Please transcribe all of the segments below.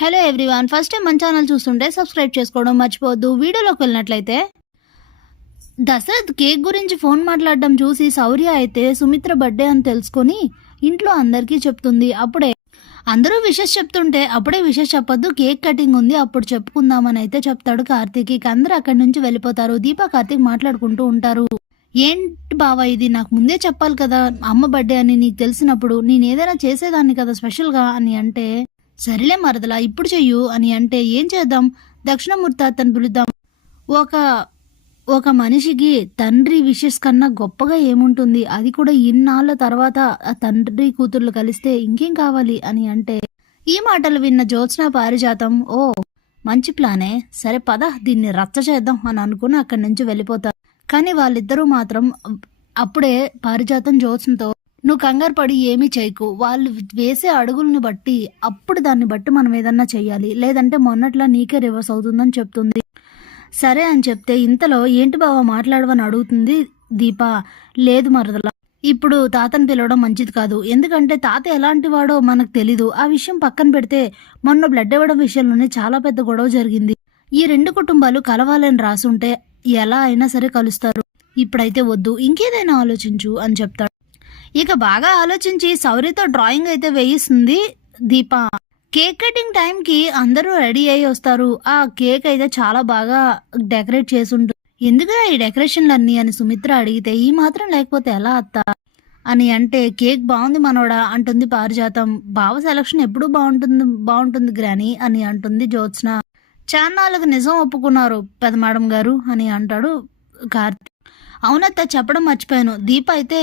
Hello everyone, first time మన channel చూస్తుంటే subscribe చేసుకోవడం మర్చిపోవద్దు. వీడియోలోకి వెళ్ళినట్లయితే దశరథ్ కేక్ గురించి ఫోన్ మాట్లాడడం చూసి శౌర్య అయితే సుమిత్ర బర్త్డే అని తెలుసుకొని ఇంట్లో అందరికీ చెప్తుంది. అప్పుడే అందరూ విషెస్ చెప్తుంటే అప్పుడే విషెస్ చెప్పొద్దు, కేక్ కటింగ్ ఉంది, అప్పుడు చెప్పుకుందామని అయితే చెప్తాడు కార్తీక్. ఇక అందరూ అక్కడి నుంచి వెళ్ళిపోతారు. దీప కార్తీక్ మాట్లాడుకుంటూ ఉంటారు. ఏంటి బావా ఇది, నాకు ముందే చెప్పాలి కదా, అమ్మ బర్త్డే అని నీకు తెలిసినప్పుడు నేను ఏదైనా చేసేదాన్ని కదా స్పెషల్గా అని అంటే, సరేలే మరదలా ఇప్పుడు చెయ్యు అని అంటే, ఏం చేద్దాం, దక్షిణమూర్తి అతను పిలుద్దాం. ఒక ఒక మనిషికి తండ్రి విషెస్ కన్నా గొప్పగా ఏముంటుంది, అది కూడా ఇన్నాళ్ళ తర్వాత ఆ తండ్రి కూతుర్లు కలిస్తే ఇంకేం కావాలి అని అంటే, ఈ మాటలు విన్న జ్యోత్స్న పారిజాతం ఓ మంచి ప్లానే, సరే పద దీన్ని రచ్చ చేద్దాం అని అనుకుని అక్కడి నుంచి వెళ్ళిపోతారు. కానీ వాళ్ళిద్దరూ మాత్రం అప్పుడే పారిజాతం జ్యోత్స్నతో, నువ్వు కంగారు పడి ఏమీ చేయకు, వాళ్ళు వేసే అడుగులను బట్టి అప్పుడు దాన్ని బట్టి మనం ఏదన్నా చెయ్యాలి, లేదంటే మొన్నట్లా నీకే రివర్స్ అవుతుందని చెప్తుంది. సరే అని చెప్తే ఇంతలో ఏంటి బావ మాట్లాడవని అడుగుతుంది దీప. లేదు మరదలా, ఇప్పుడు తాతను పిలవడం మంచిది కాదు, ఎందుకంటే తాత ఎలాంటి వాడో మనకు తెలీదు. ఆ విషయం పక్కన పెడితే మొన్న బ్లడ్ ఇవ్వడం విషయంలోనే చాలా పెద్ద గొడవ జరిగింది. ఈ రెండు కుటుంబాలు కలవాలని రాసుంటే ఎలా అయినా సరే కలుస్తారు, ఇప్పుడైతే వద్దు, ఇంకేదైనా ఆలోచించు అని చెప్తాడు. ఇక బాగా ఆలోచించి శౌర్యతో డ్రాయింగ్ అయితే వేయిస్తుంది దీప. కేక్ కటింగ్ టైంకి అందరూ రెడీ అయ్యి వస్తారు. ఆ కేక్ అయితే చాలా బాగా డెకరేట్ చేసి ఉంటుంది. ఎందుకురా ఈ డెకరేషన్లన్నీ అని సుమిత్ర అడిగితే, ఈ మాత్రం లేకపోతే ఎలా అత్త అని అంటే, కేక్ బాగుంది మనోడా అంటుంది పారిజాతం. బావ సెలక్షన్ ఎప్పుడూ బాగుంటుంది గ్రాని అని అంటుంది జ్యోత్స్న. చాన్నాళ్ళకు నిజం ఒప్పుకున్నారు పెద్ద మేడం గారు అని అంటాడు కార్తీక్. అవునత్త చెప్పడం మర్చిపోయాను, దీప అయితే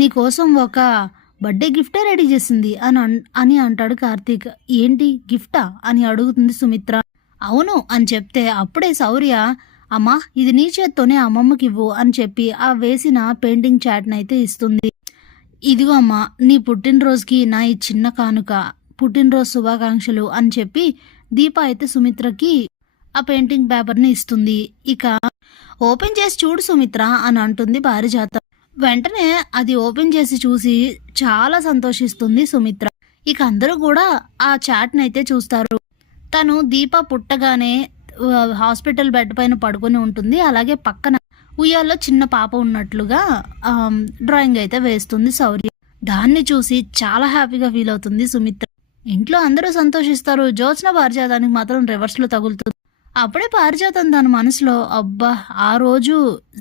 నీకోసం ఒక బర్త్డే గిఫ్టే రెడీ చేసింది అని అంటాడు కార్తీక్. ఏంటి గిఫ్టా అని అడుగుతుంది సుమిత్ర. అవును అని చెప్తే అప్పుడే శౌర్య, అమ్మా ఇది నీ చేత్తోనే అమ్మమ్మకి ఇవ్వు అని చెప్పి ఆ వేసిన పెయింటింగ్ చాట్ని అయితే ఇస్తుంది. ఇదిగో అమ్మా నీ పుట్టినరోజుకి నా ఈ చిన్న కానుక, పుట్టినరోజు శుభాకాంక్షలు అని చెప్పి దీప అయితే సుమిత్రకి ఆ పెయింటింగ్ పేపర్ని ఇస్తుంది. ఇక ఓపెన్ చేసి చూడు సుమిత్ర అని అంటుంది పారిజాతం. వెంటనే అది ఓపెన్ చేసి చూసి చాలా సంతోషిస్తుంది సుమిత్ర. ఇక అందరూ కూడా ఆ చాట్ని అయితే చూస్తారు. తను దీప పుట్టగానే హాస్పిటల్ బెడ్ పైన పడుకొని ఉంటుంది. అలాగే పక్కన ఉయ్యాల్లో చిన్న పాప ఉన్నట్లుగా డ్రాయింగ్ అయితే వేస్తుంది శౌర్య. దాన్ని చూసి చాలా హ్యాపీగా ఫీల్ అవుతుంది సుమిత్ర. ఇంట్లో అందరూ సంతోషిస్తారు. జ్యోత్స్న పారిజాతానికి మాత్రం రివర్స్లో తగులుతుంది. అప్పుడే పారిజాతం తన మనసులో, అబ్బా ఆ రోజు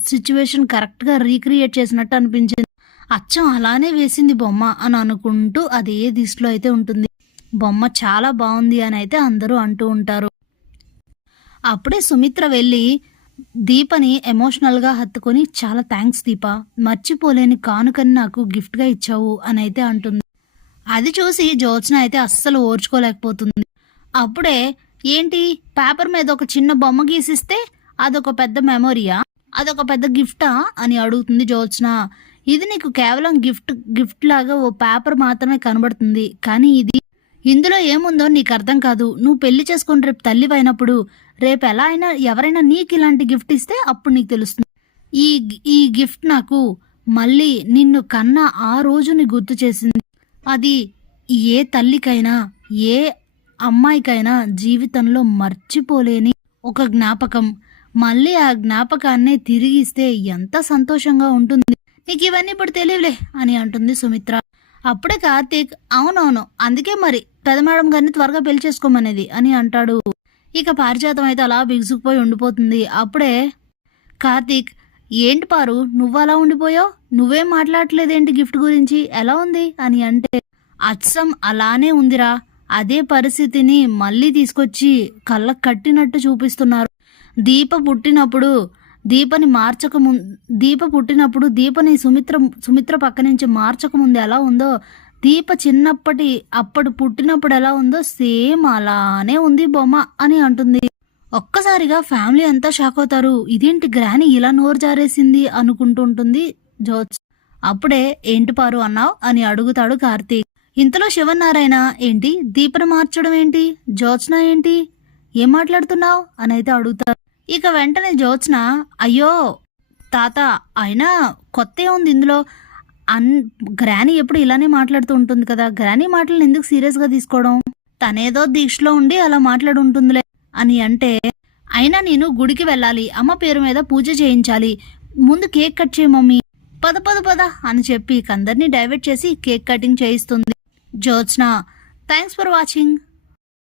సిచ్యువేషన్ కరెక్ట్గా రీక్రియేట్ చేసినట్టు అనిపించింది, అచ్చం అలానే వేసింది బొమ్మ అని అనుకుంటూ అదే దిశలో అయితే ఉంటుంది. బొమ్మ చాలా బాగుంది అని అయితే అందరూ అంటూ ఉంటారు. అప్పుడే సుమిత్ర వెళ్ళి దీపని ఎమోషనల్గా హత్తుకొని, చాలా థ్యాంక్స్ దీప, మర్చిపోలేని కానుకని నాకు గిఫ్ట్గా ఇచ్చావు అని అయితే అంటుంది. అది చూసి జ్యోత్స్న అయితే అస్సలు ఓర్చుకోలేకపోతుంది. అప్పుడే ఏంటి పేపర్ మీద ఒక చిన్న బొమ్మ గీసిస్తే అదొక పెద్ద మెమొరియా, అదొక పెద్ద గిఫ్టా అని అడుగుతుంది జ్యోత్స్న. ఇది నీకు కేవలం గిఫ్ట్ లాగా ఓ పేపర్ మాత్రమే కనబడుతుంది, కానీ ఇందులో ఏముందో నీకు అర్థం కాదు. నువ్వు పెళ్లి చేసుకుని రేపు తల్లివైనప్పుడు, రేపు ఎలా అయినా ఎవరైనా నీకు ఇలాంటి గిఫ్ట్ ఇస్తే అప్పుడు నీకు తెలుస్తుంది. ఈ గిఫ్ట్ నాకు మళ్ళీ నిన్ను కన్నా ఆ రోజుని గుర్తు చేసింది. అది ఏ తల్లికైనా ఏ అమ్మాయికైనా జీవితంలో మర్చిపోలేని ఒక జ్ఞాపకం. మళ్ళీ ఆ జ్ఞాపకాన్నే తిరిగిస్తే ఎంత సంతోషంగా ఉంటుంది. నీకు ఇవన్నీ ఇప్పుడు తెలియలే అని అంటుంది సుమిత్ర. అప్పుడే కార్తీక్, అవునవును అందుకే మరి పెద్ద మేడం గారిని త్వరగా పెళ్లి చేసుకోమనేది అని అంటాడు. ఇక పారిజాతం అయితే అలా బిగుసుకుపోయి ఉండిపోతుంది. అప్పుడే కార్తీక్, ఏంటి పారు నువ్వు అలా ఉండిపోయావు, నువ్వేం మాట్లాడలేదేంటి గిఫ్ట్ గురించి, ఎలా ఉంది అని అంటే, అచ్చం అలానే ఉందిరా, అదే పరిస్థితిని మళ్ళీ తీసుకొచ్చి కళ్ళకు కట్టినట్టు చూపిస్తున్నారు. దీప పుట్టినప్పుడు దీపని సుమిత్ర పక్క నుంచి మార్చకముందు ఎలా ఉందో, దీప అప్పుడు పుట్టినప్పుడు ఎలా ఉందో సేమ్ అలానే ఉంది బొమ్మ అని అంటుంది. ఒక్కసారిగా ఫ్యామిలీ అంతా షాక్ అవుతారు. ఇదేంటి గ్రాని ఇలా నోరు జారేసింది అనుకుంటూ ఉంటుంది జ్యోత్స్. అప్పుడే ఏంటి పారు అన్నావు అని అడుగుతాడు కార్తీక్. ఇంతలో శివనారాయణ, ఏంటి దీపను మార్చడం ఏంటి, జ్యోత్స్న ఏంటి, ఏం మాట్లాడుతున్నావు అని అయితే అడుగుతారు. ఇక వెంటనే జ్యోత్స్న, అయ్యో తాత అయినా కొత్త ఉంది ఇందులో, గ్రాని ఎప్పుడు ఇలానే మాట్లాడుతూ ఉంటుంది కదా, గ్రాని మాటలను ఎందుకు సీరియస్గా తీసుకోవడం, తనేదో దీక్షలో ఉండి అలా మాట్లాడుంటుందిలే అని అంటే, అయినా నేను గుడికి వెళ్ళాలి, అమ్మ పేరు మీద పూజ చేయించాలి, ముందు కేక్ కట్ చేయి మమ్మీ, పద పద పద అని చెప్పి అందరినీ డైవర్ట్ చేసి కేక్ కటింగ్ చేయిస్తుంది జ్యోత్స్న. Thanks for watching.